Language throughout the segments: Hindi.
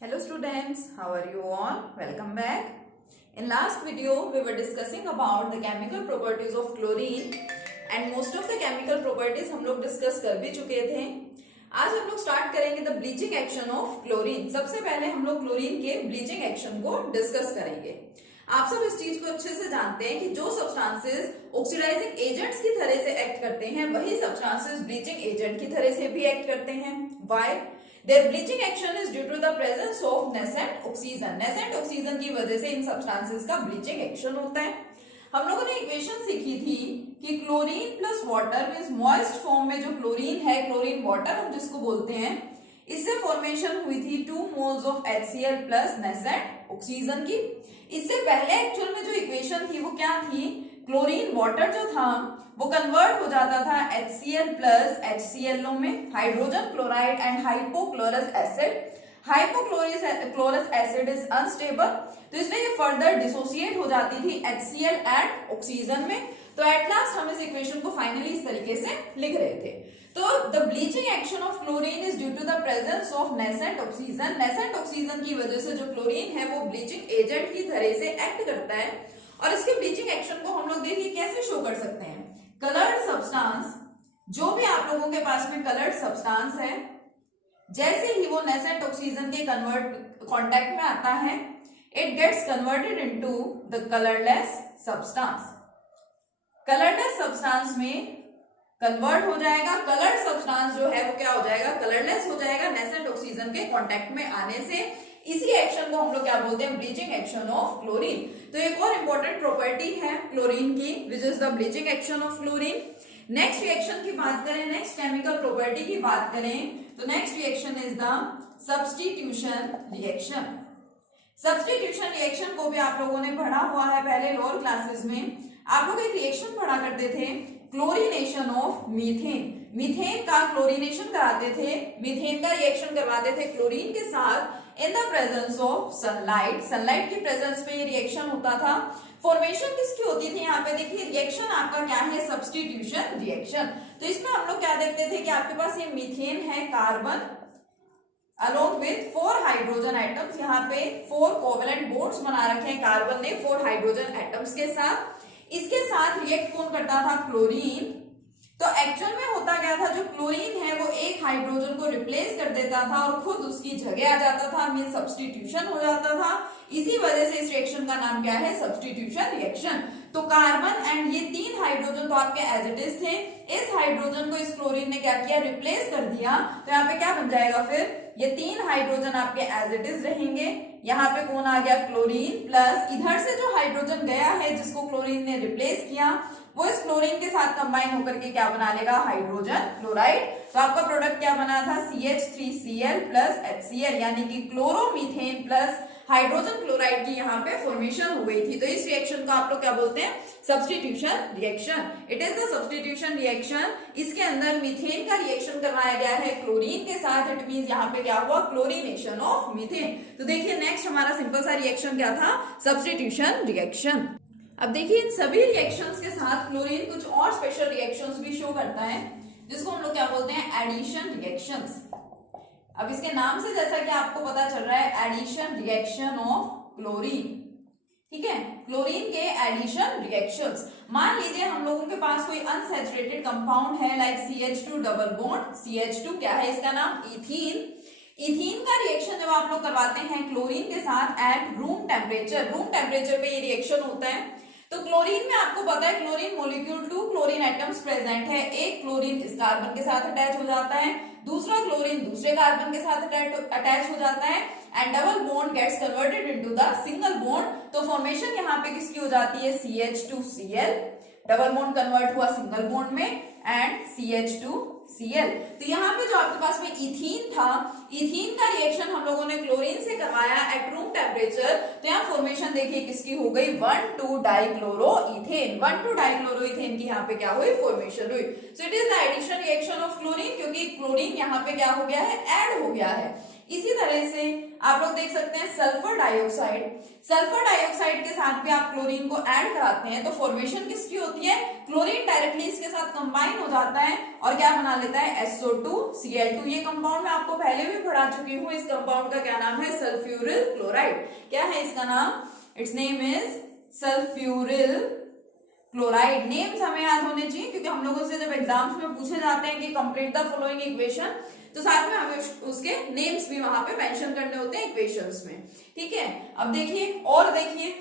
Hello students, how are you all? Welcome back. In last video, we were discussing about the chemical properties of chlorine and most of the chemical properties हम लोग discuss कर भी चुके थे. आज हम लोग start करेंगे the bleaching action of chlorine. सबसे पहले हम लोग क्लोरीन के bleaching action को discuss करेंगे. आप सब इस चीज को अच्छे से जानते हैं कि जो सब्सटेंसेस ऑक्सीडाइजिंग एजेंट्स की तरह से एक्ट करते हैं वही सब्सटेंसेस ब्लीचिंग एजेंट की तरह से भी एक्ट करते हैं. Why? Their bleaching action is due to the presence of nascent oxygen. Nascent oxygen की वजह से इन सब्सटेंसेस का ब्लीचिंग एक्शन होता है. हम लोगों ने इक्वेशन सीखी थी कि chlorine plus water means moist form में जो क्लोरीन है, क्लोरीन वाटर हम जिसको बोलते हैं, इससे फॉर्मेशन हुई थी 2 moles of HCl plus nascent oxygen की. इससे पहले एक्चुअल में जो इक्वेशन थी वो क्या थी? क्लोरीन वाटर जो था वो कन्वर्ट हो जाता था HCl प्लस HClO में, hydrogen chloride and hypochlorous acid. Hypochlorous acid is unstable, तो इसलिए ये फर्दर डिसोसिएट हो जाती थी HCl एंड ऑक्सीजन में. तो एट लास्ट हम इस इक्वेशन को फाइनली इस तरीके से लिख रहे थे. तो the bleaching action of chlorine is due to the presence of nascent oxygen. Nascent oxygen की वजह से जो क्लोरीन है वो ब्लीचिंग एजेंट की तरह से एक्ट करता है. और इसके ब्लीचिंग एक्शन को हम लोग देखिए कैसे शो कर सकते हैं. कलर्ड सब्सटेंस, जो भी आप लोगों के पास में कलर्ड सब्सटेंस है, जैसे ही वो नेसेंट ऑक्सीजन के कांटेक्ट में आता है, it gets converted into the colourless substance. Colourless substance में कन्वर्ट हो जाएगा. कलर्ड सब्सटेंस जो है वो क्या हो जाएगा? कलरलेस हो जाएगा नेसेंट ऑक्सीजन के कांटेक्ट में आने से. इसी एक्शन को हम लोग क्या बोलते हैं? Bleaching action of chlorine. तो एक और इंपॉर्टेंट प्रॉपर्टी है क्लोरीन की, which is the bleaching action of chlorine. Next reaction की बात करें, नेक्स्ट केमिकल प्रॉपर्टी की बात करें, तो next reaction is the substitution reaction. Substitution reaction को भी आप लोगों ने पढ़ा हुआ है पहले लोअर क्लासेस में. आप लोग एक रिएक्शन पढ़ा करते थे, क्लोरीनेशन ऑफ मीथेन. मीथेन का क्लोरीनेशन कराते थे, मीथेन का रिएक्शन करवाते थे क्लोरीन के साथ in the presence of sunlight. Sunlight की प्रेजेंस में ये रिएक्शन होता था. फॉर्मेशन किसकी होती थी? यहाँ पे देखिए रिएक्शन आपका क्या है? Substitution reaction. तो इसमें हम लोग क्या देखते थे कि आपके पास ये मीथेन है, carbon along with 4 hydrogen atoms. यहाँ पे 4 कोवेलेंट बॉन्ड्स बना रखे हैं कार्बन ने 4 हाइड्रोजन एटम्स के साथ. इसके साथ रिएक्ट कौन करता था? क्लोरीन. तो एक्चुअल में होता क्या था? जो क्लोरीन है वो एक हाइड्रोजन को रिप्लेस कर देता था और खुद उसकी जगह आ जाता था, मीन सब्स्टिट्यूशन हो जाता था. इसी वजह से इस रिएक्शन का नाम क्या है? Substitution reaction. तो कार्बन एंड ये 3 हाइड्रोजन तो आपके एज इट इज थे. इस हाइड्रोजन को इस क्लोरीन ने क्या किया? रिप्लेस कर दिया. तो यहाँ पे क्या बन जाएगा फिर? ये 3 हाइड्रोजन आपके एज इट इज रहेंगे. यहाँ पे कौन आ गया? क्लोरीन प्लस इधर से जो हाइड्रोजन गया है जिसको क्लोरीन ने रिप्लेस किया, वो इस क्लोरीन के साथ कंबाइन होकर के क्या बना लेगा? Hydrogen chloride. तो आपका प्रोडक्ट क्या बना था? CH3Cl प्लस HCl, यानी कि क्लोरोमीथेन प्लस हाइड्रोजन क्लोराइड की यहाँ पे फॉर्मेशन हो गई थी. तो इस रिएक्शन को आप लोग क्या बोलते हैं? Substitution reaction. It is the substitution reaction. इसके अंदर मीथेन का रिएक्शन करवाया गया है क्लोरीन के साथ. इट मींस यहाँ पे क्या हुआ? Chlorination of methane. तो देखिए नेक्स्ट हमारा सिंपल सा रिएक्शन क्या था? Substitution reaction. अब देखिए इन सभी रिएक्शंस के साथ क्लोरीन कुछ और स्पेशल रिएक्शंस भी शो करता है, जिसको हम लोग क्या बोलते हैं? Addition reactions. अब इसके नाम से जैसा कि आपको पता चल रहा है, एडिशन रिएक्शन ऑफ क्लोरीन. ठीक है, क्लोरीन के एडिशन रिएक्शंस. मान लीजिए हम लोगों के पास कोई अनसैचुरेटेड कंपाउंड है like CH2 double bond. CH2 क्या है? इसका नाम इथीन. इथीन का रिएक्शन जब आप लोग करवाते हैं क्लोरीन के साथ at room temperature, room temperature पे ये रिएक्शन होता है. तो क्लोरीन में आपको पता है chlorine molecule 2 chlorine atoms present है. एक क्लोरीन इस कार्बन के साथ अटैच हो जाता है, दूसरा क्लोरीन दूसरे कार्बन के साथ अटैच हो जाता है and double bond gets converted into the single bond. तो फॉर्मेशन यहाँ पे किसकी हो जाती है? CH2Cl. डबल बॉन्ड कन्वर्ट हुआ सिंगल बॉन्ड में एंड CH2Cl. तो यहाँ पे जो आपके पास में इथीन था, इथीन का रिएक्शन हम लोगों ने क्लोरीन से करवाया एट रूम टेम्परेचर. तो यहाँ फॉर्मेशन देखिए किसकी हो गई? 1,2-डाइक्लोरोइथेन. 1,2-डाइक्लोरोइथेन की यहाँ पे क्या हुई? फॉर्मेशन हुई. So it is the addition reaction of chlorine, क्योंकि क्लोरीन यहाँ पे क्या हो गया है? ऐड हो गया है. इसी तरह से आप लोग देख सकते हैं सल्फर डाइऑक्साइड, सल्फर डाइऑक्साइड के साथ भी आप क्लोरीन को ऐड कराते हैं तो फॉर्मेशन किसकी होती है, क्लोरीन डायरेक्टली इसके साथ कंबाइन हो जाता है और क्या बना लेता है, SO2Cl2। ये कंपाउंड मैं आपको पहले भी पढ़ा चुकी हूँ। इस कंपाउंड का क्या नाम है, सल्फ्यूरिल क्लोराइड। क्या है इसका नाम, it's name is sulphuryl chloride. Names हमें याद होने चाहिए क्योंकि हम लोगों से जब एग्जाम्स में पूछे जाते हैं कि कंप्लीट द फॉलोइंग इक्वेशन, तो साथ में हमें उसके नेम्स भी वहां पे मेंशन करने होते हैं इक्वेशंस में। ठीक है, अब देखिए और देखिए,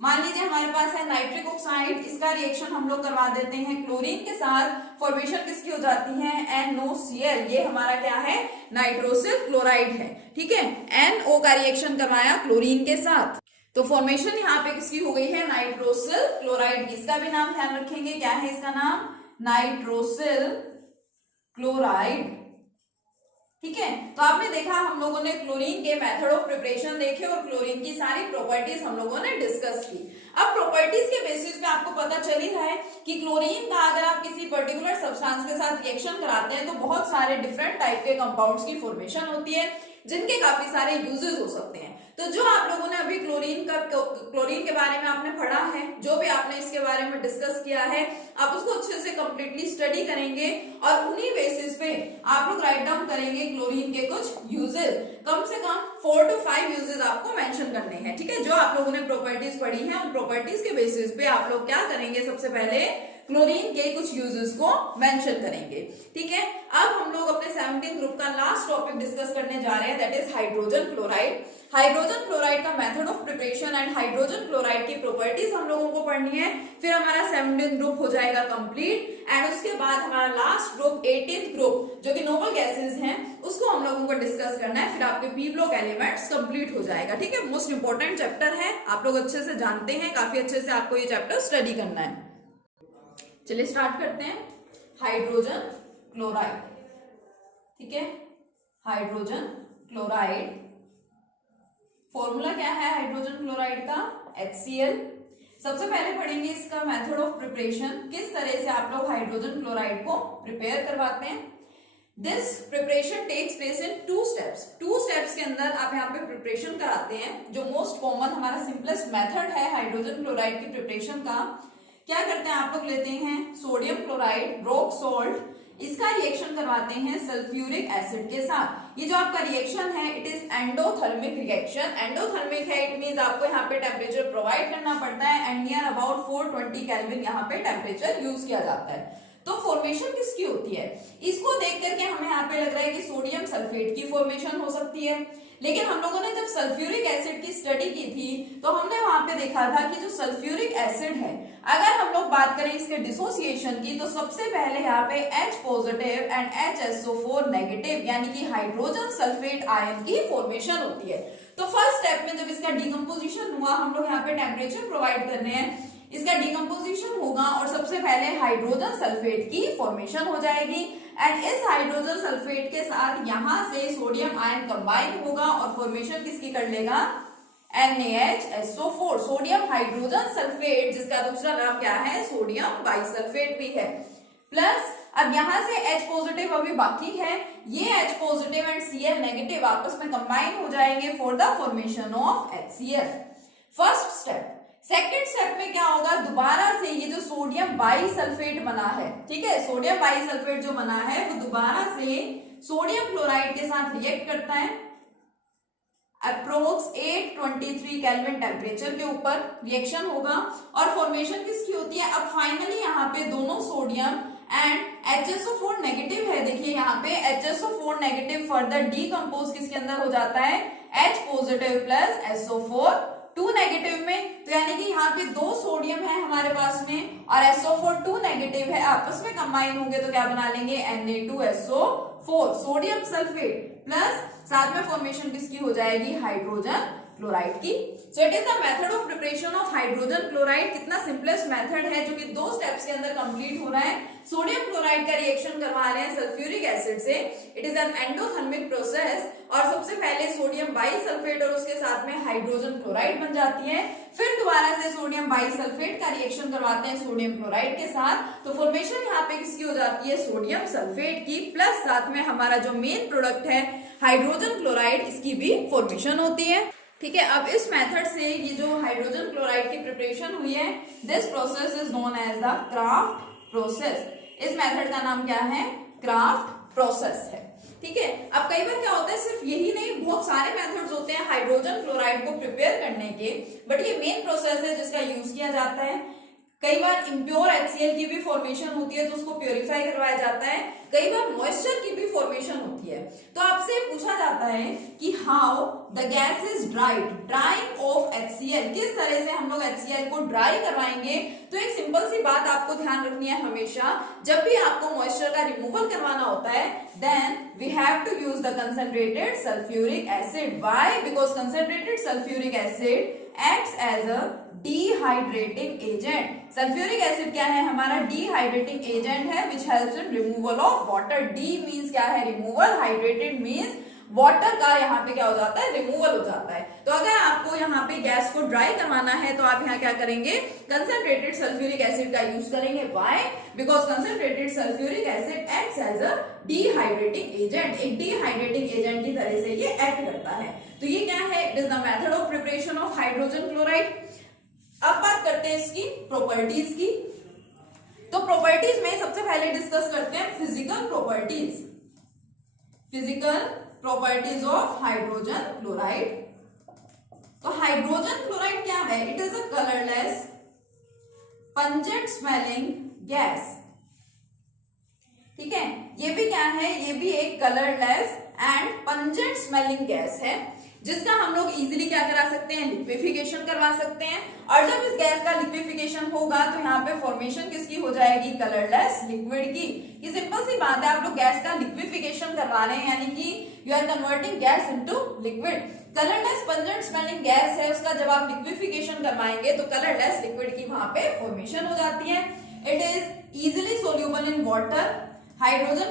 मान लीजिए हमारे पास है नाइट्रिक ऑक्साइड, इसका रिएक्शन हम लोग करवा देते हैं क्लोरीन के साथ, फॉर्मेशन किसकी हो जाती है, NOCl। ये हमारा क्या है, नाइट्रोसिल क्लोराइड है। ठीक है, NO का रिएक्शन करवाया क्लोरीन के साथ तो फॉर्मेशन यहाँ पे किसकी हो गई है, नाइट्रोसिल क्लोराइड की। इसका भी नाम ध्यान रखेंगे, क्या है इसका नाम, नाइट्रोसिल क्लोराइड। ठीक है, तो आपने देखा हम लोगों ने क्लोरीन के मेथड ऑफ प्रिपरेशन देखे और क्लोरीन की सारी प्रॉपर्टीज हम लोगों ने डिस्कस की। अब प्रॉपर्टीज के बेसिस पे आपको पता चल ही रहा है कि क्लोरीन का अगर आप किसी पर्टिकुलर सब्सटेंस के साथ रिएक्शन कराते हैं तो बहुत सारे डिफरेंट टाइप के कंपाउंड्स की फॉर्मेशन होती है जिनके काफी सारे यूजेस हो सकते हैं। तो जो आप लोगों ने अभी क्लोरीन के बारे में आपने पढ़ा है, जो भी आपने इसके बारे में डिस्कस किया है, आप उसको अच्छे से कंप्लीटली स्टडी करेंगे और उन्हीं बेसिस पे आप लोग राइट डाउन करेंगे क्लोरीन के कुछ यूजेस। कम से कम 4 to 5 यूजेस आपको मेंशन करने हैं। ठीक है, जो आप लोगों ने प्रॉपर्टीज पढ़ी है उन प्रॉपर्टीज के बेसिस पे आप लोग क्या करेंगे, सबसे पहले क्लोरीन के कुछ यूजेस को मेंशन करेंगे। ठीक है, अब हम लोग अपने 17th ग्रुप का लास्ट टॉपिक डिस्कस करने जा रहे हैं, that is hydrogen chloride. Hydrogen chloride का method of preparation and hydrogen chloride की प्रॉपर्टीज हम लोगों को पढ़नी है। फिर हमारा 17th ग्रुप हो जाएगा कंप्लीट एंड उसके बाद हमारा लास्ट ग्रुप 18th ग्रुप जो कि नोबल गैसेस हैं उसको हम लोगों को डिस्कस करना है। फिर आपके पी ब्लॉक एलिमेंट्स कंप्लीट हो जाएगा। ठीक है, मोस्ट इंपोर्टेंट चैप्टर है, आप लोग अच्छे से जानते हैं, काफी अच्छे से आपको ये चैप्टर स्टडी करना है। चलिए स्टार्ट करते हैं। हाइड्रोजन क्लोराइड, ठीक है, हाइड्रोजन क्लोराइड फॉर्मूला क्या है हाइड्रोजन क्लोराइड का, HCl। सबसे पहले पढ़ेंगे इसका मेथड ऑफ प्रिपरेशन, किस तरह से आप लोग हाइड्रोजन क्लोराइड को प्रिपेयर करवाते हैं। This preparation takes place in 2 steps. 2 steps के अंदर आप यहाँ पे प्रिपरेशन कराते हैं। जो मोस्ट कॉमन हमारा सिंपलेस्ट मेथड है हाइड्रोजन क्लोराइड की प्रिपरेशन का, क्या करते हैं आप लोग लेते हैं सोडियम क्लोराइड, रॉक सॉल्ट, इसका रिएक्शन करवाते हैं सल्फ्यूरिक एसिड के साथ। ये जो आपका रिएक्शन है it is endothermic reaction. Endothermic है, इट मींस आपको यहाँ पे टेम्परेचर प्रोवाइड करना पड़ता है एंड नियर अबाउट 420 केल्विन यहाँ पे टेम्परेचर यूज किया जाता है। तो फॉर्मेशन किसकी होती है, इसको देख करके हमें यहाँ पे लग रहा है कि सोडियम सल्फेट की फॉर्मेशन हो सकती है, लेकिन हम लोगों ने जब सल्फ्यूरिक एसिड की स्टडी की थी तो हमने वहां पे देखा था कि जो सल्फ्यूरिक एसिड है, अगर हम लोग बात करें इसके डिसोसिएशन की तो सबसे पहले यहाँ पे H positive and HSO4 negative यानी कि हाइड्रोजन सल्फेट आयन की फॉर्मेशन होती है। तो फर्स्ट स्टेप में जब इसका डिकम्पोजिशन हुआ, हम लोग यहाँ पे टेम्परेचर प्रोवाइड कर रहे हैं, इसका डिकम्पोजिशन होगा और सबसे पहले हाइड्रोजन सल्फेट की फॉर्मेशन हो जाएगी एंड इस हाइड्रोजन सल्फेट के साथ यहां से सोडियम आयन कंबाइन होगा और फॉर्मेशन किसकी कर लेगा, NaHSO4, सोडियम हाइड्रोजन सल्फेट, जिसका दूसरा नाम क्या है, सोडियम बाइसल्फेट भी है। प्लस अब यहां से H पॉजिटिव अभी बाकी है, ये H positive and Cl negative आपस में कंबाइन हो जाएंगे for the formation of HCl। First step. Second step में क्या होगा, दोबारा से ये जो सोडियम बाइसल्फेट बना है, ठीक है, सोडियम बाइसल्फेट जो बना है वो दोबारा से सोडियम क्लोराइड के साथ रिएक्ट करता है अप्रोक्स 823 केल्विन टेम्परेचर के ऊपर रिएक्शन होगा और फॉर्मेशन किसकी होती है। अब फाइनली यहाँ पे दोनों सोडियम एंड HSO4 नेगेटिव है, देखिए यहाँ पे HSO4 नेगेटिव फर्दर डीकंपोज किसके अंदर हो जाता है, H positive plus SO4 2 negative में। तो यानी कि यहाँ पे 2 सोडियम है हमारे पास में और SO4 2 नेगेटिव है, आपस में कंबाइन होंगे तो क्या बना लेंगे, Na2SO4 सोडियम सल्फेट प्लस साथ में फॉर्मेशन किसकी हो जाएगी, हाइड्रोजन क्लोराइड की। सो it is the method of preparation of hydrogen chloride. कितना सिंपलेस्ट मेथड है जो कि 2 स्टेप्स के अंदर कंप्लीट हो रहा है। सोडियम क्लोराइड का रिएक्शन करवा रहे हैं सल्फ्यूरिक एसिड से, it is an endothermic process और सबसे पहले सोडियम बाइसल्फेट और उसके साथ में हाइड्रोजन क्लोराइड बन जाती है। फिर दोबारा से सोडियम बाइसल्फेट का रिएक्शन करवाते हैं सोडियम क्लोराइड के साथ, तो फॉर्मेशन यहाँ पे किसकी हो जाती है, सोडियम सल्फेट की। प्लस साथ में हमारा जो मेन प्रोडक्ट है हाइड्रोजन क्लोराइड इसकी भी फॉर्मेशन होती है। ठीक है, अब इस मेथड से ये जो हाइड्रोजन क्लोराइड की प्रिपरेशन हुई है, this process is known as the craft process. इस मेथड का नाम क्या है? क्राफ्ट प्रोसेस है। ठीक है, अब कई बार क्या होता है, सिर्फ यही नहीं, बहुत सारे मेथड्स होते हैं हाइड्रोजन क्लोराइड को प्रिपेयर करने के, बट ये मेन प्रोसेस है जिसका यूज किया जाता है। कई बार इम्प्योर HCl की भी फॉर्मेशन होती है तो उसको प्योरीफाई करवाया जाता है, कई बार मॉइस्चर की भी फॉर्मेशन होती है। तो आपसे पूछा जाता है कि how the gas is drying of HCl, किस तरह से हम लोग HCl को ड्राई करवाएंगे। तो एक सिंपल सी बात आपको ध्यान रखनी है, हमेशा जब भी आपको मॉइस्चर का रिमूवल करवाना होता है, then we have to use the concentrated sulphuric acid. Why? Because concentrated sulphuric acid acts as a dehydrating agent. Sulphuric acid क्या है? हमारा डिहाइड्रेटिंग एजेंट है which helps in removal of water. D means क्या है? रिमूवल। हाइड्रेटेड मींस वाटर का यहाँ पे क्या हो जाता है? रिमूवल हो जाता है। तो अगर आपको यहाँ पे गैस को ड्राई करवाना है तो आप यहाँ क्या करेंगे? कंसंट्रेटेड सल्फ्यूरिक एसिड का यूज करेंगे। Why? Because concentrated sulphuric acid acts as a dehydrating agent. एक डिहाइड्रेटिंग एजेंट की तरह से ये एक्ट करता है। तो ये क्या है? It is the method of preparation of hydrogen chloride. अब बात करते हैं इसकी प्रॉपर्टीज की। तो प्रॉपर्टीज में सबसे पहले डिस्कस करते हैं physical properties. Physical properties of hydrogen chloride. तो हाइड्रोजन क्लोराइड क्या है? It is a colourless pungent smelling gas. ठीक है, ये भी क्या है? ये भी एक colourless and pungent smelling gas है जिसका हम लोग इजीली क्या करा सकते हैं? लिक्विफिकेशन करवा सकते हैं। और जब इस गैस का लिक्विफिकेशन होगा तो यहाँ पे फॉर्मेशन किसकी हो जाएगी? कलरलेस लिक्विड की। ये सिंपल सी बात है, आप लोग गैस का लिक्विफिकेशन करवा रहे हैं, यानी कि you are converting gas into liquid. Colourless pungent smelling gas है, उसका जब आप लिक्विफिकेशन करवाएंगे तो कलरलेस लिक्विड की वहां पे फॉर्मेशन हो जाती है। It is easily soluble in water. Hydrogen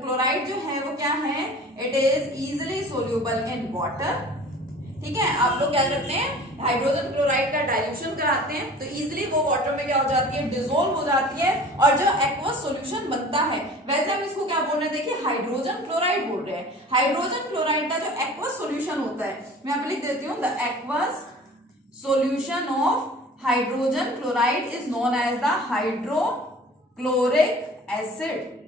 chloride जो है वो क्या है? It is easily soluble in water. ठीक है, आप लोग क्या करते हैं? हाइड्रोजन क्लोराइड का डाइल्यूशन कराते हैं तो इजिली वो वाटर में क्या हो जाती है? डिसोल्व हो जाती है और जो एक्वस सॉल्यूशन बनता है, वैसे हम इसको क्या बोल रहे हैं? देखिए, हाइड्रोजन क्लोराइड बोल रहे हैं। हाइड्रोजन क्लोराइड का जो एक्वस सॉल्यूशन होता है, मैं यहाँ पे लिख देती हूँ, the aqueous solution of hydrogen chloride is known as the hydrochloric acid.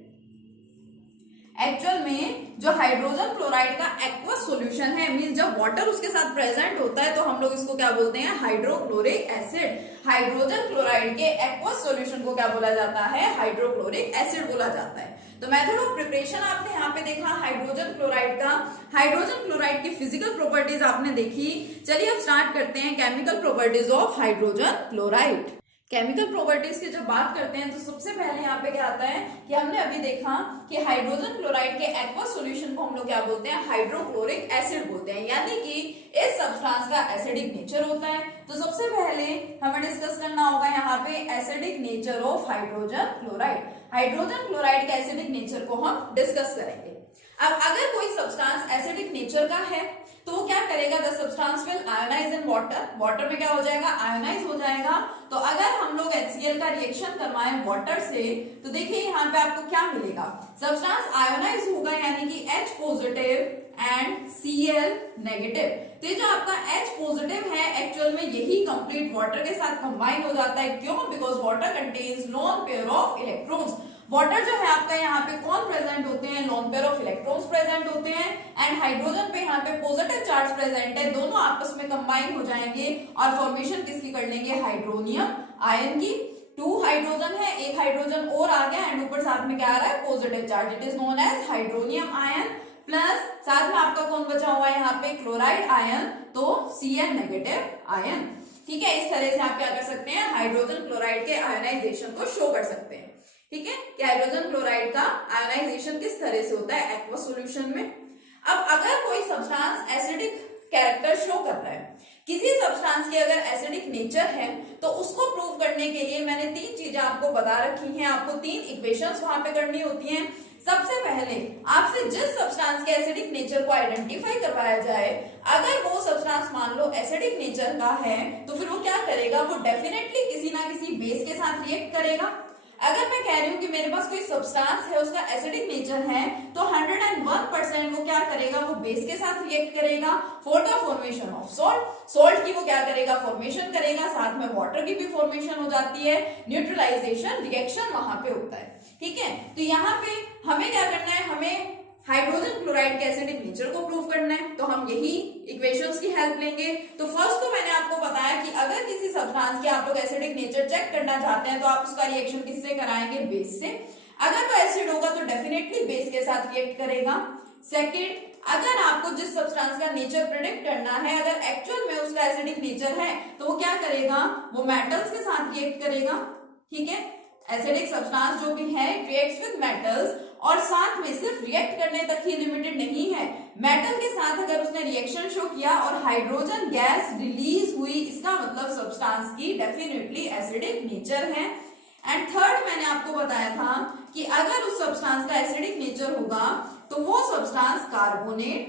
Actual में जो हाइड्रोजन क्लोराइड का एक्वस सॉल्यूशन है, मींस जब वाटर उसके साथ प्रेजेंट होता है तो हम लोग इसको क्या बोलते हैं? Hydrochloric acid. हाइड्रोजन क्लोराइड के एक्वस सॉल्यूशन को क्या बोला जाता है? हाइड्रोक्लोरिक एसिड बोला जाता है। तो मेथड ऑफ प्रिपरेशन आपने यहाँ पे देखा हाइड्रोजन क्लोराइड का। हाइड्रोजन क्लोराइड की फिजिकल प्रॉपर्टीज आपने देखी। चलिए अब स्टार्ट करते हैं chemical properties of hydrogen chloride. Chemical properties की जब बात करते हैं तो सबसे पहले यहाँ पे क्या आता है कि हमने अभी देखा कि हाइड्रोजन क्लोराइड के एक्वस सॉल्यूशन को हम लोग क्या बोलते हैं? हाइड्रोक्लोरिक एसिड बोलते हैं, यानी कि इस सब्सटेंस का एसिडिक नेचर होता है। तो सबसे पहले हमें डिस्कस करना होगा यहाँ पे acidic nature of hydrogen chloride. Hydrogen chloride के एसिडिक नेचर को हम डिस्कस करेंगे। अब अगर कोई सब्सटेंस एसिडिक नेचर का है तो वो क्या करेगा? The substance will ionise in water. Water में क्या हो जाएगा? आयोनाइज हो जाएगा। तो अगर हम लोग HCl का रिएक्शन करवाएं वाटर से तो देखिए यहाँ पे आपको क्या मिलेगा? सब्सटेंस आयोनाइज होगा, यानी कि H positive and Cl negative. तो ये जो आपका H पॉजिटिव है, एक्चुअल में यही कंप्लीट वाटर के साथ कंबाइन हो जाता है। क्यों? Because water contains lone pair of electrons. Water जो है आपका यहाँ पे कौन प्रेजेंट होते हैं? Lone pair of electrons present होते हैं। एंड हाइड्रोजन पे यहाँ पे पॉजिटिव चार्ज प्रेजेंट है, दोनों आपस में कंबाइन हो जाएंगे और फॉर्मेशन किसकी कर लेंगे? हाइड्रोनियम आयन की। 2 हाइड्रोजन है, एक हाइड्रोजन और आ गया एंड ऊपर साथ में क्या आ रहा है? Positive charge. It is known as hydronium ion. Plus साथ में आपका कौन बचा हुआ है यहाँ पे? क्लोराइड आयन, तो Cl नेगेटिव आयन। ठीक है, इस तरह से आप क्या कर सकते हैं? हाइड्रोजन क्लोराइड के आयोनाइजेशन को शो कर सकते हैं। ठीक है, कि हाइड्रोजन क्लोराइड का आयोनाइजेशन किस तरह से होता है? एक्वस सॉल्यूशन में। अब अगर कोई सब्सटेंस एसिडिक कैरेक्टर शो कर रहा है, किसी सब्सटेंस की अगर एसिडिक नेचर है, तो उसको प्रूव करने के लिए मैंने 3 चीजें आपको बता रखी हैं। आपको 3 इक्वेशंस वहां पे करनी होती हैं। सबसे पहले आपसे जिस सब्सटेंस के एसिडिक नेचर को आइडेंटिफाई करवाया जाए, अगर वो सब्सटेंस मान लो एसिडिक नेचर का है तो फिर वो क्या करेगा? वो डेफिनेटली किसी ना किसी बेस के साथ रिएक्ट करेगा। अगर मैं कह रही हूँ कि मेरे पास कोई सब्सटेंस है, उसका एसिडिक नेचर है, तो 101% वो क्या करेगा, वो बेस के साथ रिएक्ट करेगा for the formation of salt. Salt की वो क्या करेगा, फॉर्मेशन करेगा, साथ में वाटर की भी फॉर्मेशन हो जाती है, न्यूट्रलाइजेशन रिएक्शन वहां पे होता है। ठीक है, तो यहाँ पे हमें क्या करना है, हमें हाइड्रोजन क्लोराइड के एसिडिक नेचर को प्रूव करना है, तो हम यही इक्वेशंस की हेल्प लेंगे। तो फर्स्ट तो मैंने आपको बताया कि अगर किसी सब्सटेंस के आप लोग एसिडिक नेचर चेक करना चाहते हैं तो आप उसका रिएक्शन किससे कराएंगे, बेस से। अगर वो एसिड होगा तो डेफिनेटली बेस के साथ रिएक्ट करेगा। सेकेंड, अगर आपको जिस सब्सटेंस का नेचर प्रिडिक्ट करना है, अगर एक्चुअल में उसका एसिडिक नेचर है, तो वो क्या करेगा, वो मेटल्स के साथ रिएक्ट करेगा। ठीक है, एसिडिक सब्सटेंस जो भी है रिएक्ट्स विद मेटल्स, और साथ में सिर्फ रिएक्ट करने तक ही लिमिटेड नहीं है, मेटल के साथ अगर उसने रिएक्शन शो किया और हाइड्रोजन गैस रिलीज हुई, इसका मतलब सब्सटेंस की डेफिनेटली एसिडिक नेचर है। एंड थर्ड, मैंने आपको बताया था कि अगर उस सब्सटेंस का एसिडिक नेचर होगा तो वो सब्सटेंस कार्बोनेट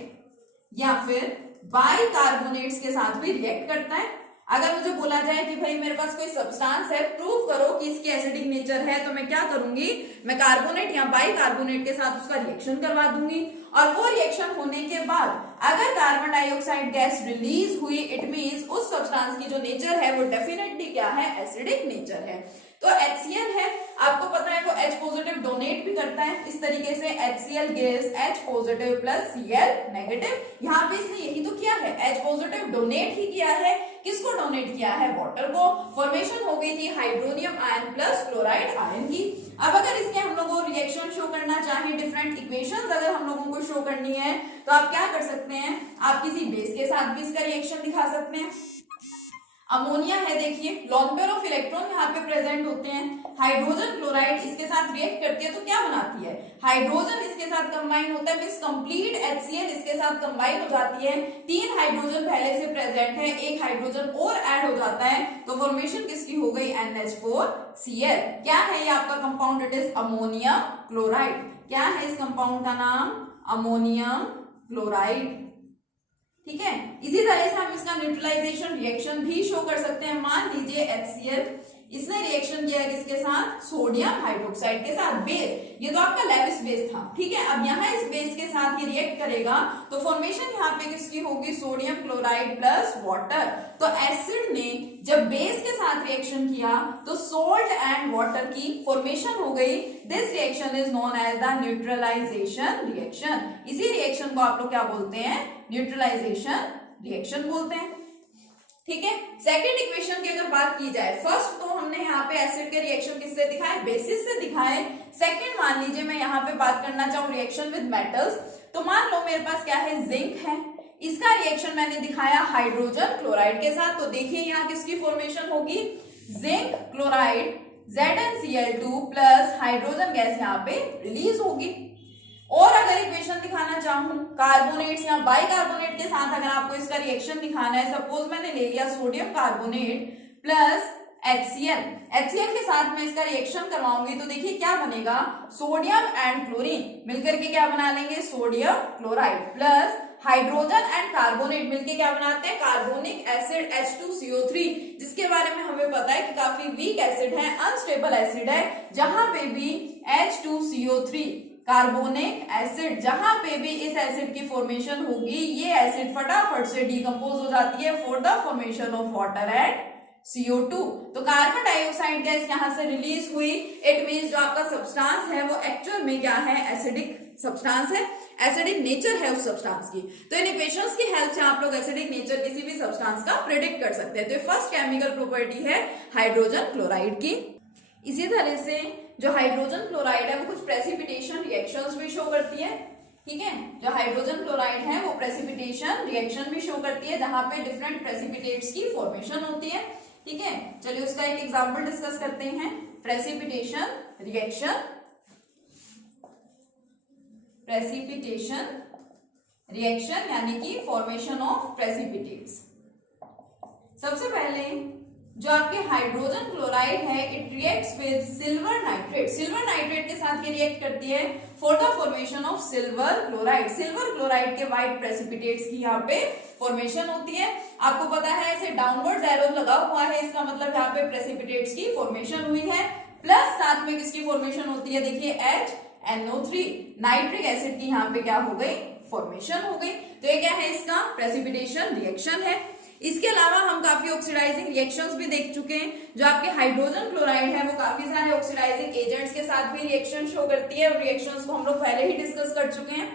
या फिर बाइकार्बोनेट्स के साथ भी रिएक्ट करता है। अगर मुझे बोला जाए कि भाई मेरे पास कोई सब्सटेंस है, प्रूव करो कि इसकी एसिडिक नेचर है, तो मैं क्या करूंगी, मैं कार्बोनेट या बाइकार्बोनेट के साथ उसका रिएक्शन करवा दूंगी, और वो रिएक्शन होने के बाद अगर कार्बन डाइऑक्साइड गैस रिलीज हुई, इट मींस उस सब्सटेंस की जो नेचर है वो डेफिनेटली क्या है, एसिडिक नेचर है। तो HCl है, आपको पता है वो H पॉजिटिव डोनेट भी करता है, इस तरीके से HCl gives H positive plus Cl negative. यहाँ पे इसने यही तो किया है, H पॉजिटिव डोनेट ही किया है, किसको डोनेट किया है, वाटर को। फॉर्मेशन हो गई थी hydronium ion plus chloride ion की। अब अगर इसके हम लोगों को रिएक्शन शो करना चाहे, डिफरेंट इक्वेशंस अगर हम लोगों को शो करनी है, तो आप क्या कर सकते हैं, आप किसी बेस के साथ भी इसका रिएक्शन दिखा सकते हैं। अमोनिया है, देखिए लोन पेयर ऑफ इलेक्ट्रॉन यहाँ पे प्रेजेंट होते हैं, हाइड्रोजन क्लोराइड इसके साथ रिएक्ट करती है तो क्या बनाती है, हाइड्रोजन इसके साथ कंबाइन होता है, मींस कंप्लीट HCl इसके साथ कंबाइन हो जाती है। 3 हाइड्रोजन पहले से प्रेजेंट है, एक हाइड्रोजन और ऐड हो जाता है, तो फॉर्मेशन किसकी हो गई, NH4Cl। क्या है ये आपका compound, it is ammonium chloride. क्या है इस कंपाउंड का नाम, अमोनियम क्लोराइड। ठीक है, इसी तरह से हम इसका न्यूट्रलाइजेशन रिएक्शन भी शो कर सकते हैं। मान लीजिए HCl इसने रिएक्शन किया है किसके साथ, सोडियम हाइड्रोक्साइड के साथ, बेस, ये तो आपका लेविस बेस था। ठीक है, अब यहाँ इस बेस के साथ ये रिएक्ट करेगा तो फॉर्मेशन यहाँ पे किसकी होगी, सोडियम क्लोराइड प्लस वाटर। तो एसिड ने जब बेस के साथ रिएक्शन किया तो सोल्ट एंड वाटर की फॉर्मेशन हो गई। This reaction is known as the neutralisation reaction. इसी रिएक्शन को आप लोग क्या बोलते हैं, न्यूट्रलाइजेशन रिएक्शन बोलते हैं। ठीक है, सेकंड इक्वेशन की अगर बात की जाए, फर्स्ट तो हमने यहाँ पे एसिड के रिएक्शन किससे दिखाए, बेसिस से दिखाए। सेकंड, मान लीजिए मैं यहाँ पे बात करना चाहूँ रिएक्शन विद मेटल्स, तो मान लो मेरे पास क्या है, जिंक है, इसका रिएक्शन मैंने दिखाया हाइड्रोजन क्लोराइड के साथ, तो देखिए यहाँ किसकी फॉर्मेशन होगी, zinc chloride ZnCl2 plus hydrogen gas यहाँ पे रिलीज होगी। और अगर इक्वेशन दिखाना चाहूं कार्बोनेट्स या बाइकार्बोनेट के साथ, अगर आपको इसका रिएक्शन दिखाना है, सपोज मैंने ले लिया सोडियम कार्बोनेट प्लस HCl के साथ में इसका रिएक्शन करवाऊंगी तो देखिए क्या बनेगा, सोडियम एंड क्लोरीन मिलकर के क्या बना लेंगे, sodium chloride plus hydrogen and carbonate मिलके क्या बनाते हैं, कार्बोनिक एसिड H2CO3, जिसके बारे में हमें पता है कि काफी वीक एसिड है, अनस्टेबल एसिड है। जहां पे भी H2CO3 कार्बोनिक एसिड, जहां पे भी इस एसिड की फॉर्मेशन होगी, ये एसिड फटाफट से डिकम्पोज हो जाती है for the formation of water and CO2। तो कार्बन डाइऑक्साइड गैस यहां से रिलीज हुई, इट मींस जो आपका सब्सटेंस है वो एक्चुअल में क्या है, एसिडिक सब्सटेंस है, एसिडिक नेचर है उस सब्सटेंस की। तो इन इक्वेशंस की हेल्प से आप लोग एसिडिक नेचर किसी भी सब्सटेंस का प्रेडिक्ट कर सकते हैं। तो फर्स्ट केमिकल प्रॉपर्टी है हाइड्रोजन क्लोराइड की। इसी तरह से जो हाइड्रोजन क्लोराइड है वो कुछ प्रेसिपिटेशन रिएक्शंस भी शो करती है। ठीक है, जो हाइड्रोजन क्लोराइड है वो प्रेसिपिटेशन रिएक्शन भी शो करती है, जहां पे डिफरेंट प्रेसिपिटेट्स की फॉर्मेशन होती है। ठीक है, चलिए उसका एक एग्जांपल डिस्कस करते हैं। प्रेसिपिटेशन रिएक्शन, प्रेसिपिटेशन रिएक्शन यानी कि फॉर्मेशन ऑफ प्रेसिपिटेट्स। सबसे पहले जो आपके हाइड्रोजन क्लोराइड है, it reacts with silver nitrate. Silver nitrate के साथ ये रिएक्ट करती है for the formation of silver chloride. Silver chloride के व्हाइट प्रेसिपिटेट्स की यहाँ पे फॉर्मेशन होती है। आपको पता है ऐसे डाउनवर्ड एरो लगा हुआ है, इसका मतलब यहाँ पे प्रेसिपिटेट्स की फॉर्मेशन हुई है। प्लस साथ में किसकी फॉर्मेशन होती है, देखिए HNO3, नाइट्रिक एसिड की यहाँ पे क्या हो गई, फॉर्मेशन हो गई। तो ये क्या है, इसका प्रेसिपिटेशन रिएक्शन है। इसके अलावा हम काफी ऑक्सीडाइजिंग रिएक्शंस भी देख चुके हैं। जो आपके हाइड्रोजन क्लोराइड है वो काफी सारे ऑक्सीडाइजिंग एजेंट्स के साथ भी रिएक्शन शो करती है, और रिएक्शंस को हम लोग पहले ही डिस्कस कर चुके हैं,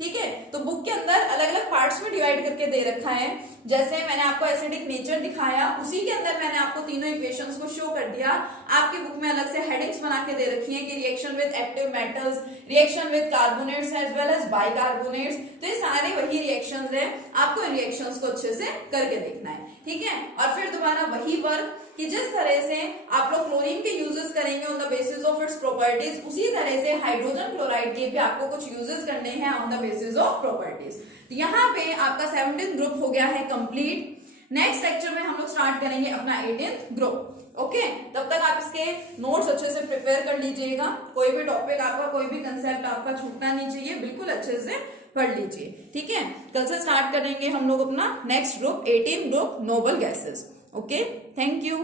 ठीक है। तो बुक के अंदर अलग अलग पार्ट्स में डिवाइड करके दे रखा है। जैसे मैंने आपको एसिडिक नेचर दिखाया, उसी के अंदर मैंने आपको तीनों इक्वेशंस को शो कर दिया। आपकी बुक में अलग से हेडिंग्स बना के दे रखी है कि reaction with active metals, reaction with carbonates as well as bicarbonates. तो ये सारे वही रिएक्शंस है, आपको इन रिएक्शंस को अच्छे से करके देखना है, ठीक है। और फिर दोबारा वही वर्क कि जिस तरह से आप लोग क्लोरीन के यूजेस करेंगे on the basis of its properties, उसी तरह से हाइड्रोजन क्लोराइड के भी आपको कुछ यूजेस करने हैं on the basis of properties. तो यहाँ पे आपका 17th ग्रुप हो गया है कंप्लीट। नेक्स्ट लेक्चर में हम लोग स्टार्ट करेंगे अपना 18th ग्रुप, ओके। तब तक आप इसके नोट्स अच्छे से प्रिपेयर कर लीजिएगा। कोई भी टॉपिक आपका, कोई भी कंसेप्ट आपका छूटना नहीं चाहिए, बिल्कुल अच्छे से पढ़ लीजिए, ठीक है। कल से स्टार्ट करेंगे हम लोग अपना next group 18 group, noble gases, okay. Thank you.